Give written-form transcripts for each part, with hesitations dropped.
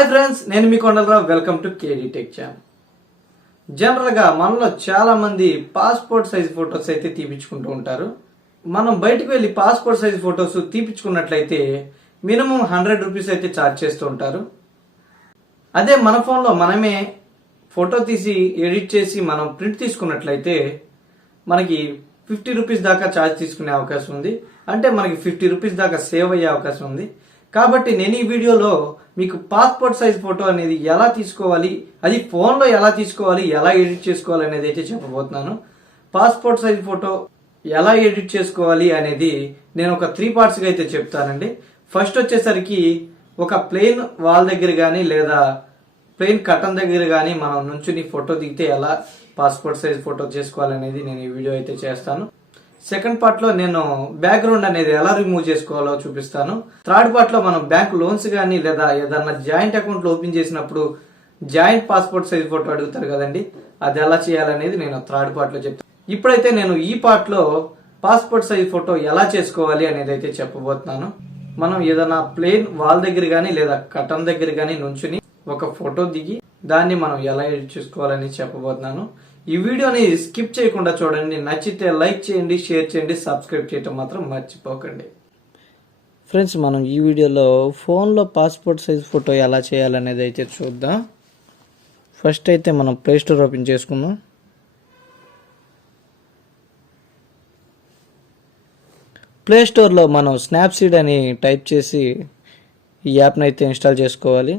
Hi friends, నేను మీ Kondalarao. Welcome to KD tech channel. జనరల్గా మనలో చాలా మంది పాస్పోర్ట్ సైజ్ ఫొటోస్ అయితే తీపించుకుంటూ ఉంటారు. మనం బయటకు వెళ్ళి పాస్పోర్ట్ సైజ్ ఫొటోస్ తీపించుకున్నట్లయితే మినిమం 100 రూపీస్ అయితే ఛార్జ్ చేస్తూ ఉంటారు. అదే మన ఫోన్లో మనమే ఫోటో తీసి ఎడిట్ చేసి మనం ప్రింట్ తీసుకున్నట్లయితే మనకి 50 రూపీస్ దాకా ఛార్జ్ తీసుకునే అవకాశం ఉంది. అంటే మనకి 50 రూపీస్ దాకా సేవ్ అయ్యే అవకాశం ఉంది. కాబట్టి నేను ఈ వీడియోలో మీకు పాస్పోర్ట్ సైజ్ ఫోటో అనేది ఎలా తీసుకోవాలి, అది ఫోన్లో ఎలా తీసుకోవాలి, ఎలా ఎడిట్ చేసుకోవాలి అనేది అయితే చెప్పబోతున్నాను. పాస్పోర్ట్ సైజ్ ఫోటో ఎలా ఎడిట్ చేసుకోవాలి అనేది నేను ఒక 3 పార్ట్స్గా అయితే చెప్తానండి. ఫస్ట్ వచ్చేసరికి ఒక ప్లెయిన్ వాల్ దగ్గర కానీ లేదా ప్లెయిన్ కటన్ దగ్గర కానీ మనం నుంచుని ఫోటో దిగితే ఎలా పాస్పోర్ట్ సైజ్ ఫోటో చేసుకోవాలనేది నేను ఈ వీడియో అయితే చేస్తాను. సెకండ్ పార్ట్ లో నేను బ్యాక్గ్రౌండ్ అనేది ఎలా రిమూవ్ చేసుకోవాలో చూపిస్తాను. థర్డ్ పార్ట్ లో మనం బ్యాంక్ లోన్స్ కానీ లేదా ఏదన్నా జాయింట్ అకౌంట్ లో ఓపెన్ చేసినప్పుడు జాయింట్ పాస్పోర్ట్ సైజ్ ఫోటో అడుగుతారు కదండి, అది ఎలా చేయాలనేది నేను థర్డ్ పార్ట్ లో చెప్తాను. ఇప్పుడైతే నేను ఈ పార్ట్ లో పాస్పోర్ట్ సైజ్ ఫోటో ఎలా చేసుకోవాలి అనేది అయితే చెప్పబోతున్నాను. మనం ఏదైనా ప్లెయిన్ వాల్ దగ్గర కానీ లేదా కటన్ దగ్గర కానీ నుంచుని ఒక ఫోటో దిగి దాన్ని మనం ఎలా ఎడిట్ చేసుకోవాలని చెప్పబోతున్నాను. ఈ వీడియోని స్కిప్ చేయకుండా చూడండి. నచ్చితే లైక్ చేయండి, షేర్ చేయండి, సబ్స్క్రైబ్ చేయటం మాత్రం మర్చిపోకండి. ఫ్రెండ్స్, మనం ఈ వీడియోలో ఫోన్లో పాస్పోర్ట్ సైజ్ ఫోటో ఎలా చేయాలనేది అయితే చూద్దాం. ఫస్ట్ అయితే మనం ప్లే స్టోర్ ఓపెన్ చేసుకుందాం. ప్లే స్టోర్లో మనం స్నాప్సీడ్ అని టైప్ చేసి ఈ యాప్ని అయితే ఇన్స్టాల్ చేసుకోవాలి.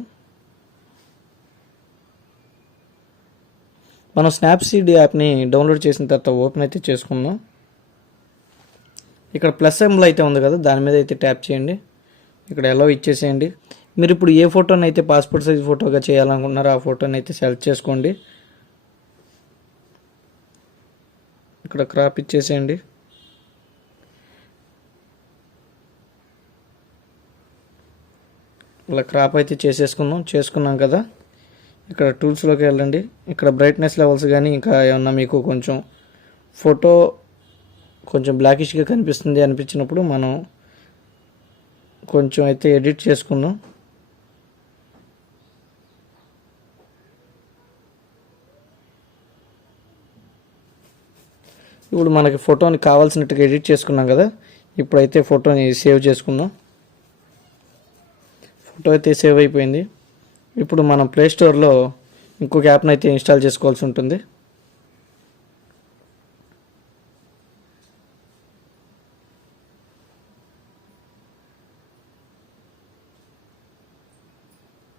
మనం స్నాప్సీడ్ యాప్ని డౌన్లోడ్ చేసిన తర్వాత ఓపెన్ అయితే చేసుకుందాం. ఇక్కడ ప్లస్ సింబల్ అయితే ఉంది కదా, దాని మీద అయితే ట్యాప్ చేయండి. ఇక్కడ ఎలా ఇచ్చేసేయండి. మీరు ఇప్పుడు ఏ ఫోటోని అయితే పాస్పోర్ట్ సైజ్ ఫోటోగా చేయాలనుకుంటున్నారో ఆ ఫోటోని అయితే సెలెక్ట్ చేసుకోండి. ఇక్కడ క్రాప్ ఇచ్చేసేయండి. ఇలా క్రాప్ అయితే చేసుకున్నాం కదా. ఇక్కడ టూల్స్లోకి వెళ్ళండి. ఇక్కడ బ్రైట్నెస్ లెవెల్స్ కానీ ఇంకా ఏమన్నా మీకు కొంచెం ఫోటో కొంచెం బ్లాకిష్గా కనిపిస్తుంది అనిపించినప్పుడు మనం కొంచెం అయితే ఎడిట్ చేసుకుందాం. ఇప్పుడు మనకి ఫోటోని కావాల్సినట్టుగా ఎడిట్ చేసుకున్నాం కదా. ఇప్పుడైతే ఫోటోని సేవ్ చేసుకుందాం. ఫోటో అయితే సేవ్ అయిపోయింది. ఇప్పుడు మనం ప్లే స్టోర్లో ఇంకొక యాప్ని అయితే ఇన్స్టాల్ చేసుకోవాల్సి ఉంటుంది.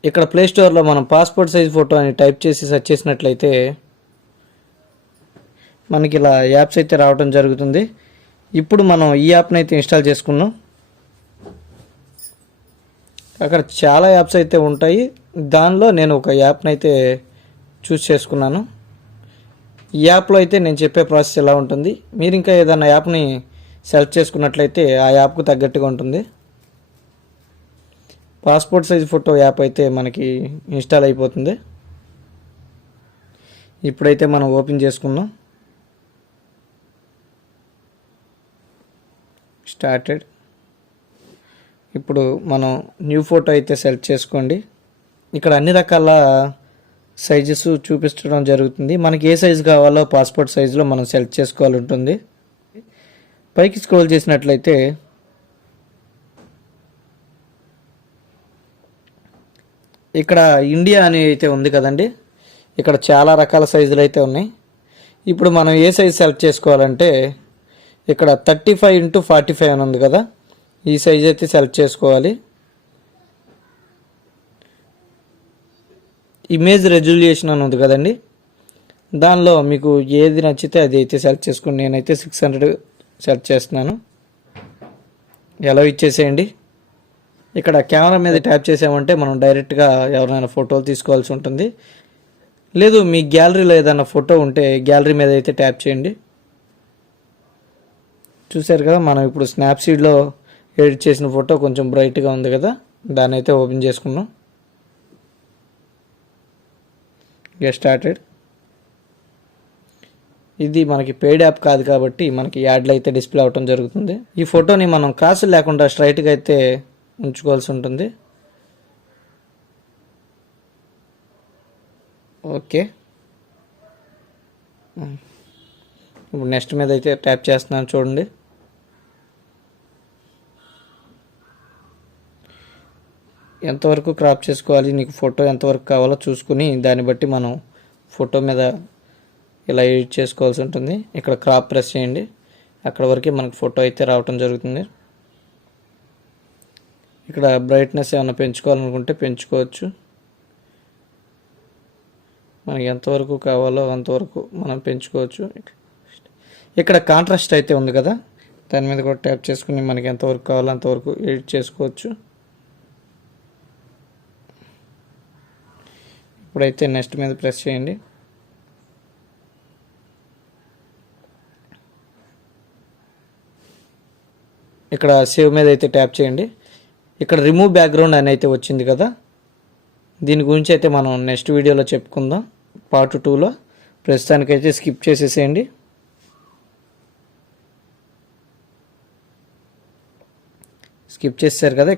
ఇక్కడ ప్లే స్టోర్లో మనం పాస్పోర్ట్ సైజ్ ఫోటో అని టైప్ చేసి సెర్చ్ చేసినట్లయితే మనకి ఇలా యాప్స్ అయితే రావడం జరుగుతుంది. ఇప్పుడు మనం ఈ యాప్ని అయితే ఇన్స్టాల్ చేసుకున్నాం. అక్కడ చాలా యాప్స్ అయితే ఉంటాయి. దానిలో నేను ఒక యాప్ని అయితే చూస్ చేసుకున్నాను. ఈ యాప్లో అయితే నేను చెప్పే ప్రాసెస్ ఎలా ఉంటుంది. మీరు ఇంకా ఏదైనా యాప్ని సెలెక్ట్ చేసుకున్నట్లయితే ఆ యాప్కు తగ్గట్టుగా ఉంటుంది. పాస్పోర్ట్ సైజ్ ఫోటో యాప్ అయితే మనకి ఇన్స్టాల్ అయిపోతుంది. ఇప్పుడైతే మనం ఓపెన్ చేసుకుందాం. స్టార్టెడ్. ఇప్పుడు మనం న్యూ ఫోటో అయితే సెలెక్ట్ చేసుకోండి. ఇక్కడ అన్ని రకాల సైజెస్ చూపించడం జరుగుతుంది. మనకి ఏ సైజు కావాలో పాస్పోర్ట్ సైజులో మనం సెలెక్ట్ చేసుకోవాలి ఉంటుంది. పైకి స్క్రోల్ చేసినట్లయితే ఇక్కడ ఇండియా అని అయితే ఉంది కదండి. ఇక్కడ చాలా రకాల సైజులు అయితే ఉన్నాయి. ఇప్పుడు మనం ఏ సైజు సెలెక్ట్ చేసుకోవాలంటే ఇక్కడ 35x45 అని ఉంది కదా, ఈ సైజ్ అయితే సెలెక్ట్ చేసుకోవాలి. ఇమేజ్ రెజల్యూషన్ అని ఉంది కదండి, దానిలో మీకు ఏది నచ్చితే అది అయితే సెలెక్ట్ చేసుకోండి. నేనైతే 600 సెలెక్ట్ చేస్తున్నాను. ఎలా ఇచ్చేసేయండి. ఇక్కడ కెమెరా మీద ట్యాప్ చేసామంటే మనం డైరెక్ట్గా ఎవరైనా ఫోటోలు తీసుకోవాల్సి ఉంటుంది. లేదు మీ గ్యాలరీలో ఏదైనా ఫోటో ఉంటే గ్యాలరీ మీద అయితే ట్యాప్ చేయండి. చూసారు కదా, మనం ఇప్పుడు స్నాప్సీడ్లో ఎడిట్ చేసిన ఫోటో కొంచెం బ్రైట్గా ఉంది కదా, దాన్ని అయితే ఓపెన్ చేసుకున్నాం. Get started. ఇది మనకి పెయిడ్ యాప్ కాదు కాబట్టి మనకి యాడ్లు అయితే డిస్ప్లే అవటం జరుగుతుంది. ఈ ఫోటోని మనం క్రాస్ లేకుండా స్ట్రైట్గా అయితే ఉంచుకోవాల్సి ఉంటుంది. ఓకే. ఇప్పుడు నెక్స్ట్ మీద అయితే ట్యాప్ చేస్తున్నాను చూడండి. ఎంతవరకు క్రాప్ చేసుకోవాలి, నీకు ఫోటో ఎంతవరకు కావాలో చూసుకుని దాన్ని బట్టి మనం ఫోటో మీద ఇలా ఎడిట్ చేసుకోవాల్సి ఉంటుంది. ఇక్కడ క్రాప్ ప్రెస్ చేయండి, అక్కడ వరకే మనకు ఫోటో అయితే రావటం జరుగుతుంది. ఇక్కడ బ్రైట్నెస్ ఏమైనా పెంచుకోవాలనుకుంటే పెంచుకోవచ్చు. మనకి ఎంతవరకు కావాలో అంతవరకు మనం పెంచుకోవచ్చు. ఇక్కడ కాంట్రాస్ట్ అయితే ఉంది కదా, దాని మీద కూడా ట్యాప్ చేసుకుని మనకి ఎంతవరకు కావాలో అంతవరకు ఎడిట్ చేసుకోవచ్చు. ఇప్పుడైతే నెక్స్ట్ మీద ప్రెస్ చేయండి. ఇక్కడ సేవ్ మీద అయితే ట్యాప్ చేయండి. ఇక్కడ రిమూవ్ బ్యాక్గ్రౌండ్ అని అయితే వచ్చింది కదా, దీని గురించి అయితే మనం నెక్స్ట్ వీడియోలో చెప్పుకుందాం, పార్ట్ 2లో. ప్రస్తుతానికైతే స్కిప్ చేసేసేయండి. స్కిప్ చేశారు కదా,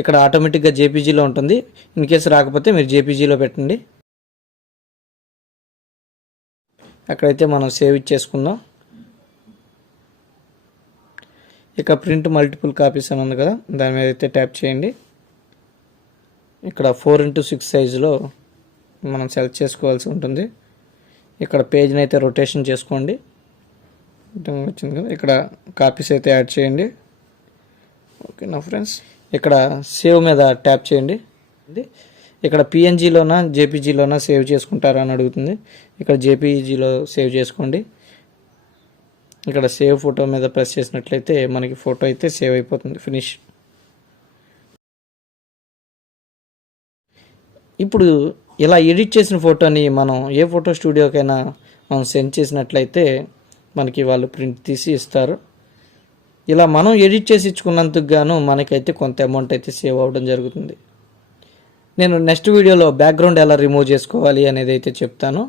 ఇక్కడ ఆటోమేటిక్గా జేపీజీలో ఉంటుంది. ఇన్ కేసు రాకపోతే మీరు జేపీజీలో పెట్టండి. అక్కడైతే మనం సేవ్ ఇచ్చేసుకుందాం. ఇక ప్రింట్ మల్టిపుల్ కాపీస్ అని ఉంది కదా, దాని మీద అయితే ట్యాప్ చేయండి. ఇక్కడ 4x6 సైజులో మనం సెలెక్ట్ చేసుకోవాల్సి ఉంటుంది. ఇక్కడ పేజ్ని అయితే రొటేషన్ చేసుకోండి. వచ్చింది కదా, ఇక్కడ కాపీస్ అయితే యాడ్ చేయండి. ఓకేనా ఫ్రెండ్స్, ఇక్కడ సేవ్ మీద ట్యాప్ చేయండి. ఇక్కడ పిఎన్జీలోనా జేపీజీలోనా సేవ్ చేసుకుంటారా అని అడుగుతుంది. ఇక్కడ జేపీజీలో సేవ్ చేసుకోండి. ఇక్కడ సేవ్ ఫోటో మీద ప్రెస్ చేసినట్లయితే మనకి ఫోటో అయితే సేవ్ అయిపోతుంది. ఫినిష్. ఇప్పుడు ఇలా ఎడిట్ చేసిన ఫోటోని మనం ఏ ఫోటో స్టూడియోకైనా మనం సెండ్ చేసినట్లయితే మనకి వాళ్ళు ప్రింట్ తీసి ఇస్తారు. ఇలా మనం ఎడిట్ చేసి ఇచ్చుకున్నందుకు గాను మనకైతే కొంత అమౌంట్ అయితే సేవ్ అవ్వడం జరుగుతుంది. నేను నెక్స్ట్ వీడియోలో బ్యాక్గ్రౌండ్ ఎలా రిమూవ్ చేసుకోవాలి అనేది అయితే చెప్తాను.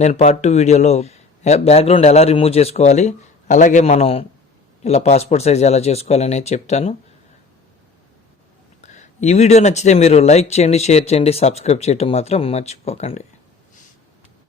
నేను పార్ట్ 2 వీడియోలో బ్యాక్గ్రౌండ్ ఎలా రిమూవ్ చేసుకోవాలి, అలాగే మనం ఇలా పాస్పోర్ట్ సైజ్ ఎలా చేసుకోవాలి అనేది చెప్తాను. ఈ వీడియో నచ్చితే మీరు లైక్ చేయండి, షేర్ చేయండి, సబ్స్క్రైబ్ చేయటం మాత్రం మర్చిపోకండి.